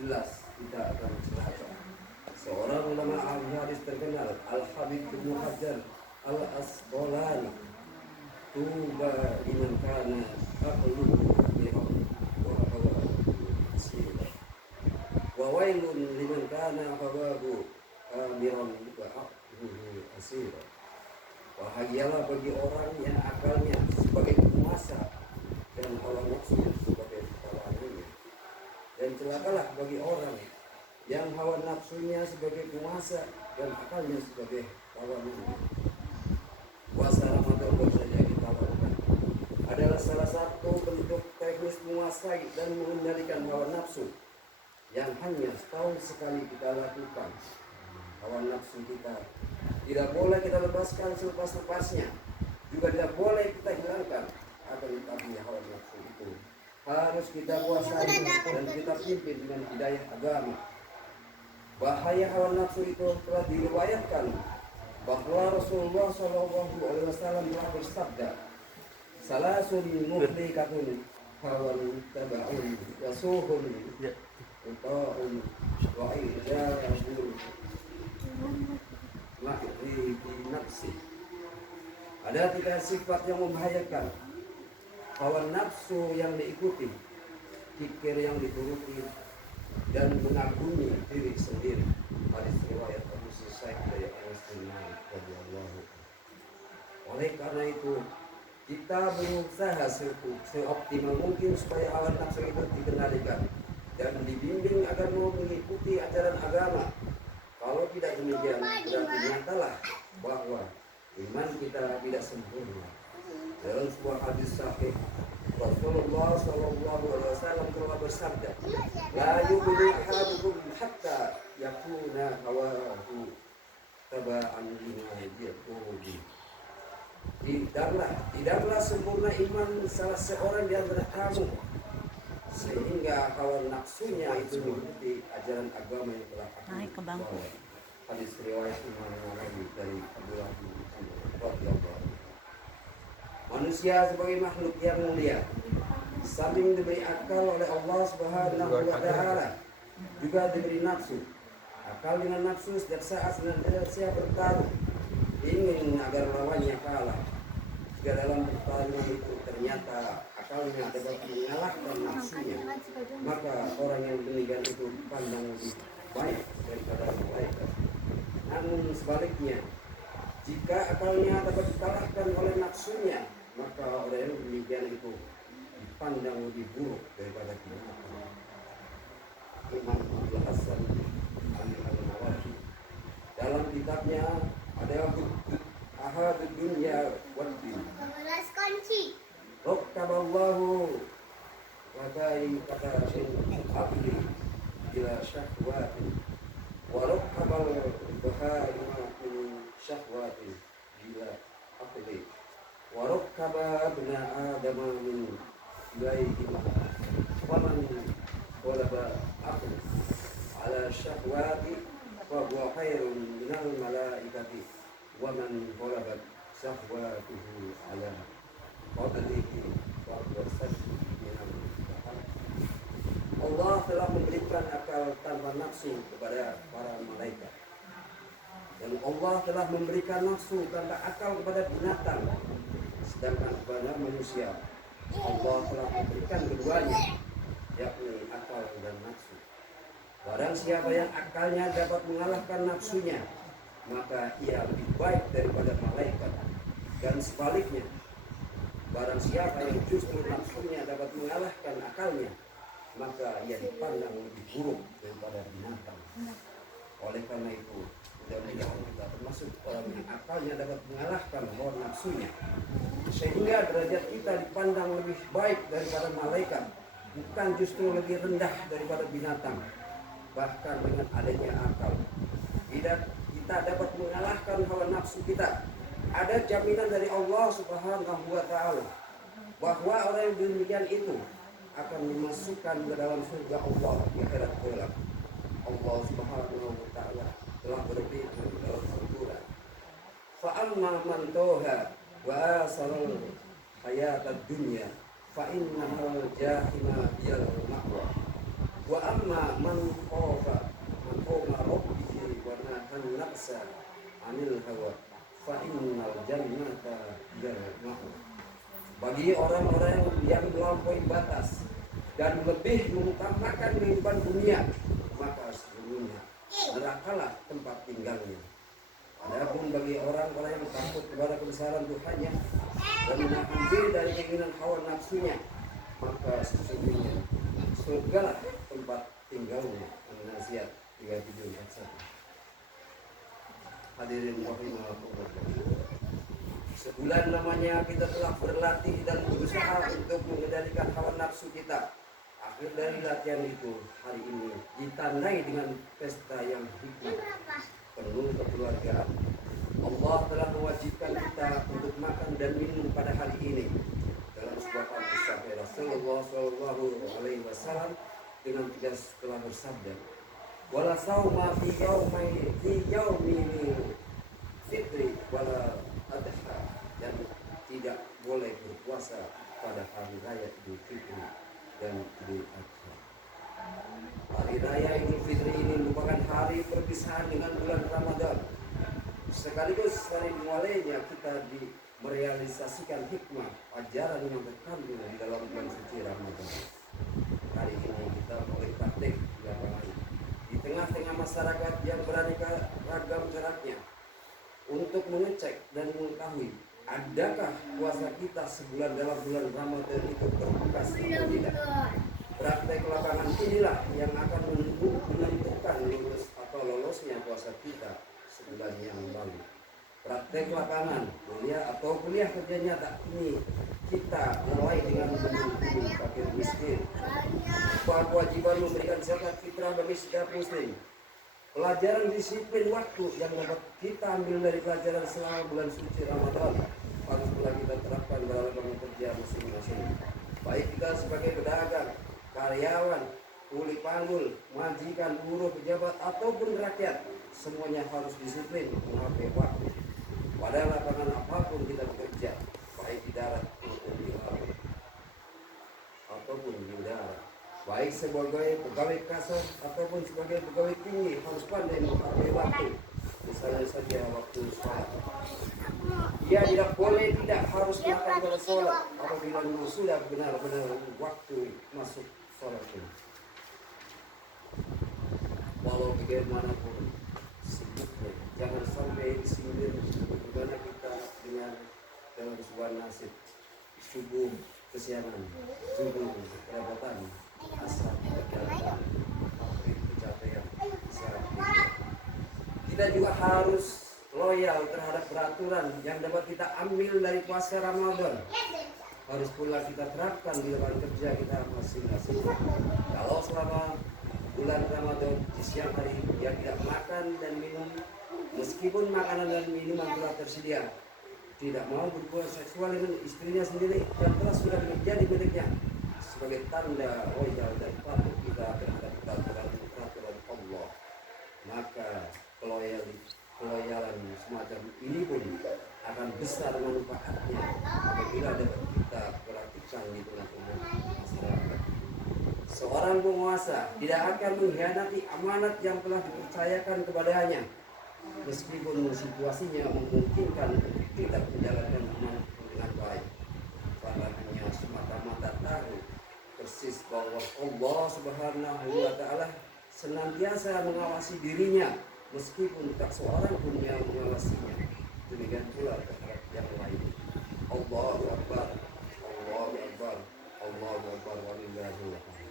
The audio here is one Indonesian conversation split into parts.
jelas kita akan celaka. Seorang ulama ahli hadis terkenal, Al-Habib bin Hajar Al-Asqalani, tuba liman kana aqluhu miran wa hawa asira, wa wailun liman kana hawahu miran wa aqluhu asira. Bahagialah bagi orang yang akalnya sebagai penguasa dan hawa nafsunya sebagai tawanannya, dan celakalah bagi orang yang hawa nafsunya sebagai penguasa dan akalnya sebagai tawanannya. Puasa Ramadan baru saja kita lakukan adalah salah satu bentuk teknis menguasai dan mengendalikan hawa nafsu yang hanya setahun sekali kita lakukan. Hawa nafsu kita tidak boleh kita lepaskan selepas-lepasnya, juga tidak boleh kita hilangkan. Akan tetapi hawa nafsu itu harus kita kuasai dan kita pimpin dengan hidayah agama. Bahaya hawa nafsu itu telah diriwayatkan bahwa Rasulullah SAW telah bersabda, salasun muhlikatun hawan taba'un wasuhun uta'un wa ijabun mahri nafsi. Ada 3 sifat yang membahayakan: hawa nafsu yang diikuti, pikir yang dituruti, dan mengagumi diri sendiri. Hadis riwayat Abu Sa'id dari Anas bin Malik radhiyallahu anhu. Oleh karena itu, kita berusaha seoptimal mungkin supaya hawa nafsu itu dikendalikan dan dibimbing agar mau mengikuti ajaran agama. Kalau tidak demikian, berarti nyatalah bahwa iman kita tidak sempurna. Dalam sebuah hadis sahih, Rasulullah SAW telah bersabda, la yu'minu ahadukum hatta yakuna hawahu taba'an lima yaqulu. Tidaklah sempurna iman salah seorang di antara kamu sehingga hawa nafsunya itu mengikuti ajaran agama yang telah aku. Hadis riwayat Imam Nawawi dari Abdullah bin Umar. Manusia sebagai makhluk yang mulia, samping diberi akal oleh Allah Subhanahu wa Ta'ala, juga diberi nafsu. Akal dengan nafsu setiap saat senantiasa bertarung, ingin agar lawannya kalah. Jika dalam pertarungan itu ternyata akalnya dapat mengalahkan nafsunya, maka orang yang demikian itu pandang lebih baik daripada malaikat. Namun sebaliknya, jika akalnya dapat dikalahkan oleh nafsunya, maka orang yang demikian itu dipandang lebih buruk daripada binatang. Imam Abdul Hasan Al-Nawawi dalam kitabnya ada Ahadud Dunya wad Din, Rokkaballahu wa kata abdi ila syahwatin wa rokkabal bahaima min syahwatin ila abdi wa rokkaba abna adama min ilaihim waman walaba abdi ala syahwati wa huwa khairun minal malaikati waman walabat syahwatuhu ala Allah telah memberikan akal tanpa nafsu kepada para malaikat, dan Allah telah memberikan nafsu tanpa akal kepada binatang. Sedangkan kepada manusia Allah telah memberikan keduanya, yakni akal dan nafsu. Barang siapa yang akalnya dapat mengalahkan nafsunya, maka ia lebih baik daripada malaikat. Dan sebaliknya, barang siapa yang justru nafsunya dapat mengalahkan akalnya, maka ia dipandang lebih buruk daripada binatang. Oleh karena itu, mudah-mudahan kita termasuk orang yang akalnya dapat mengalahkan hawa nafsunya, sehingga derajat kita dipandang lebih baik daripada malaikat, bukan justru lebih rendah daripada binatang. Bahkan dengan adanya akal, kita dapat mengalahkan hawa nafsu kita. Ada jaminan dari Allah Subhanahu wa Ta'ala bahwa orang yang demikian itu akan dimasukkan ke dalam surga Allah di akhirat kelak. Allah Subhanahu wa Ta'ala telah berfirman dalam Al-Quran, fa amma man toha wa asal hayatad dunya fa innal jahima yal ma'wa Wa amma man khafa rabbihi wa nahan nafsa 'anil hawa fa innal jannata jarma'u. Bagi orang-orang yang melampaui batas dan lebih mengutamakan kehidupan dunia, maka sesungguhnya nerakalah tempat tinggalnya. Adapun bagi orang-orang yang takut kepada kebesaran Tuhannya dan menahan diri dari keinginan hawa nafsunya, maka sesungguhnya surgalah tempat tinggalnya. An-Nazi'at 37:1. Hadirin rahimakumullah. Sebulan lamanya kita telah berlatih dan berusaha untuk mengendalikan hawa nafsu kita. Akhir dari latihan itu, hari ini ditandai dengan pesta yang hikmat, penuh kekeluargaan. Allah telah mewajibkan kita untuk makan dan minum pada hari ini. Dalam sebuah hadis sahih Rasulullah SAW dengan tegas telah bersabda, "Wala sauma fi yaumil fitri wala adha," dan tidak boleh berpuasa pada hari raya Idul Fitri dan Idul Adha. Hari raya Idul Fitri ini merupakan hari perpisahan dengan bulan Ramadan. Sekaligus hari dimulainya kita merealisasikan hikmah ajaran yang terkandung di dalam bulan suci Ramadan. Hari ini kita mulai praktik di lapangan di tengah-tengah masyarakat yang beraneka ragam coraknya untuk mengecek dan mengetahui adakah puasa kita sebulan dalam bulan Ramadan itu berbekas atau tidak. Praktek lapangan inilah yang akan menentukan lulus atau lolosnya puasa kita sebulan yang lalu. Praktek lapangan, kuliah kerja nyata ini kita mulai dengan menghubungi fakir miskin, kewajiban memberikan zakat fitrah bagi setiap muslim, pelajaran disiplin waktu yang dapat kita ambil dari pelajaran selama bulan suci Ramadan harus pula kita terapkan dalam lapangan kerja masing-masing. Baik kita sebagai pedagang, karyawan, kuli panggul, majikan, buruh, pejabat ataupun rakyat, semuanya harus disiplin menghargai waktu pada lapangan apapun kita bekerja, baik di darat maupun di laut ataupun di udara. Baik sebagai pegawai kasar ataupun sebagai pegawai tinggi harus pandai menghargai waktu. Misalnya saja waktu sholat, dia tidak boleh tidak harus makan pada sholat apabila sudah benar-benar waktu masuk sholat ini. Walau bagaimanapun sibuknya, jangan sampai disindir bagaimana kita dengan dalam sebuah nasib subuh kesiangan, subuh kerabatan, asar kegiatan, maghrib kecapean. Kita juga harus loyal terhadap peraturan yang dapat kita ambil dari puasa Ramadan. Harus pula kita terapkan di lapangan kerja kita masing-masing. Kalau selama bulan Ramadan di siang hari dia tidak makan dan minum, meskipun makanan dan minuman telah tersedia, tidak mau berhubungan seksual dengan istrinya sendiri dan telah sudah menjadi miliknya, sebagai tanda loyal dan patuh kita terhadap peraturan Allah, maka keloyalan semacam ini pun akan besar manfaatnya apabila dapat kita praktikkan di tengah-tengah masyarakat. Seorang penguasa tidak akan mengkhianati amanat yang telah dipercayakan kepadanya, meskipun situasinya memungkinkan tidak menjalankan amanat dengan baik, karena hanya semata-mata tahu persis bahwa Allah Subhanahu wa Ta'ala senantiasa mengawasi dirinya, meskipun tak seorang pun yang mengawasinya. Demikian pula terhadap yang lain. Allahu Akbar, Allahu Akbar, Allahu Akbar, walillahil hamd.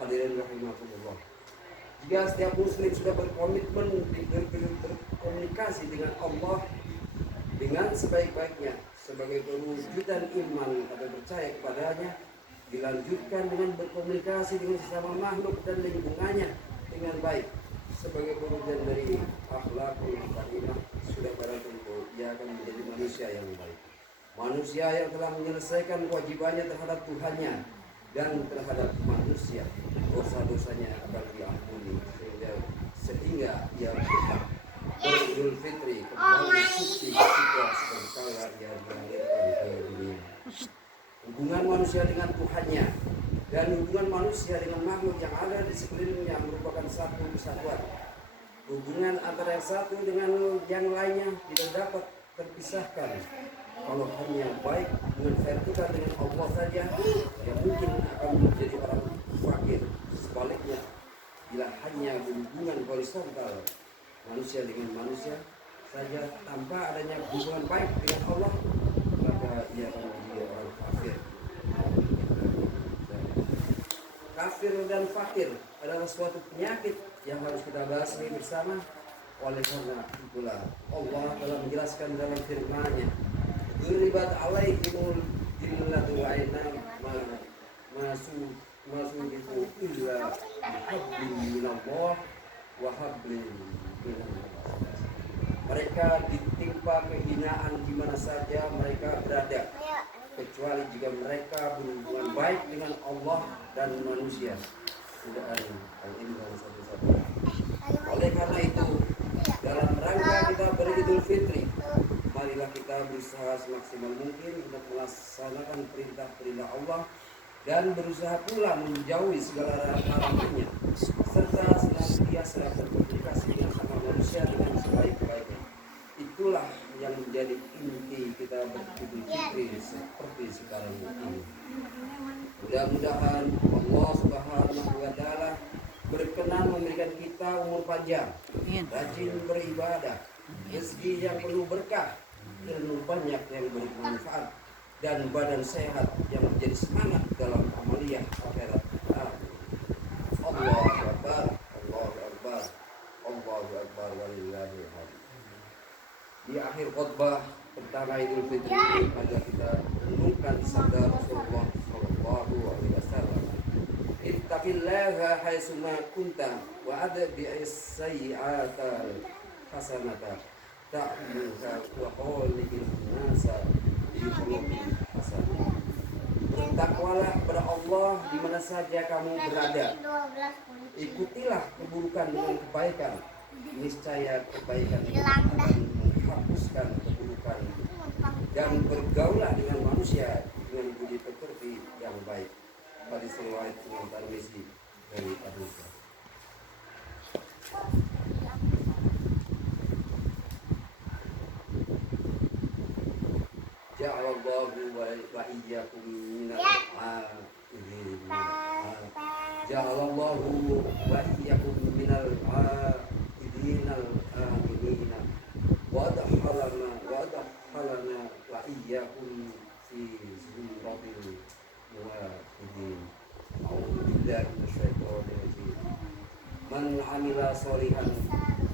Hadirin rahimakumullah. Jika setiap muslim sudah berkomitmen berkomunikasi dengan Allah dengan sebaik-baiknya sebagai perwujudan iman atau percaya kepadanya, dilanjutkan dengan berkomunikasi dengan sesama makhluk dan lingkungannya dengan baik sebagai perwujudan dari akhlakul karimah, sudah barang tentu ia akan menjadi manusia yang baik, manusia yang telah menyelesaikan kewajibannya terhadap Tuhannya dan terhadap manusia. Dosa-dosanya akan diampuni sehingga ia berhak Idul Fitri kembali suci setelah kala ia dilahirkan ke dunia. Hubungan manusia dengan Tuhannya dan hubungan manusia manusia dengan makhluk yang ada di sekelilingnya merupakan satu kesatuan. Hubungan antara yang satu dengan yang lainnya tidak dapat terpisahkan. Kalau hanya baik hubungan vertikal dengan Allah saja, ya mungkin akan menjadi orang fakir. Sebaliknya, bila hanya hubungan horizontal manusia dengan manusia saja tanpa adanya hubungan baik dengan Allah, maka ia akan menjadi orang kafir. Kafir dan fakir adalah suatu penyakit yang harus kita bahas ini bersama. Oleh karena itulah Allah telah menjelaskan dalam firman-Nya, "Duribat alaikumul jillatu wa ainam masubitu illa hablum minallah wa hablum minallah." Mereka ditimpa kehinaan di mana saja mereka berada, kecuali jika mereka berhubungan baik dengan Allah dan manusia. Sudah ada Al-Imran 1:1. Oleh karena itu, dalam rangka kita beridul fitri, marilah kita berusaha semaksimal mungkin untuk melaksanakan perintah-perintah Allah dan berusaha pula menjauhi segala larangannya, serta senantiasa berkomunikasi dengan sama manusia dengan sebaik-baiknya. Itulah yang menjadi inti kita beridul fitri seperti sekarang ini. Mudah-mudahan Allah Subhanahu wa Ta'ala berkenan memberikan kita umur panjang, rajin beribadah, rezeki yang penuh berkah, ilmu banyak yang bermanfaat, dan badan sehat yang menjadi semangat dalam amaliyah akhirat. Allahu Akbar, Allahu Akbar, Allahu Akbar, walillahil hamd. Di akhir khutbah pertama Idul Fitri, maka kita renungkan sabda Rasulullah sallallahu alaihi wasallam, "Ittaqillaha haitsuma kunta wa adbi as-sayyi'ata hasanata ta'muha wa khaliqin nasa bi khuluqin hasan." Bertakwalah kepada Allah di mana saja kamu berada. Ikutilah keburukan dengan kebaikan. Niscaya kebaikan akan menghapuskan keburukan, dan bergaulah dengan manusia dengan budi pekerti yang baik. Hadis riwayat Imam Tirmizi dari Abu Hurairah. Ja'alallahu wa iyyakum minal 'abidin. Ja'alallahu wa iyyakum minal 'abidin al-aminin. Wa adkhalana wa iyyakum fi zumratil muwahhidin. A'udzu billahi minasyaitonir rajim. Man 'amila sholihan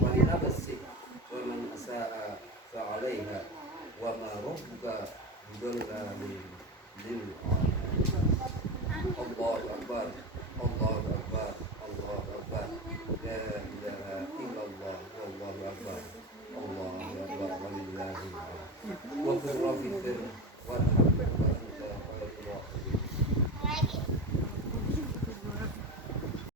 falinafsihi wa man asaa fa 'alaiha wa ma rabbuka bidzallamin lil 'abid. Allahu Akbar, Allahu Akbar, Allahu Akbar. La ilaha illallah, wallahu akbar. Allahu Akbar, walillahil hamd. Wa qul rabbi ighfir warham wa anta khairul rahimin.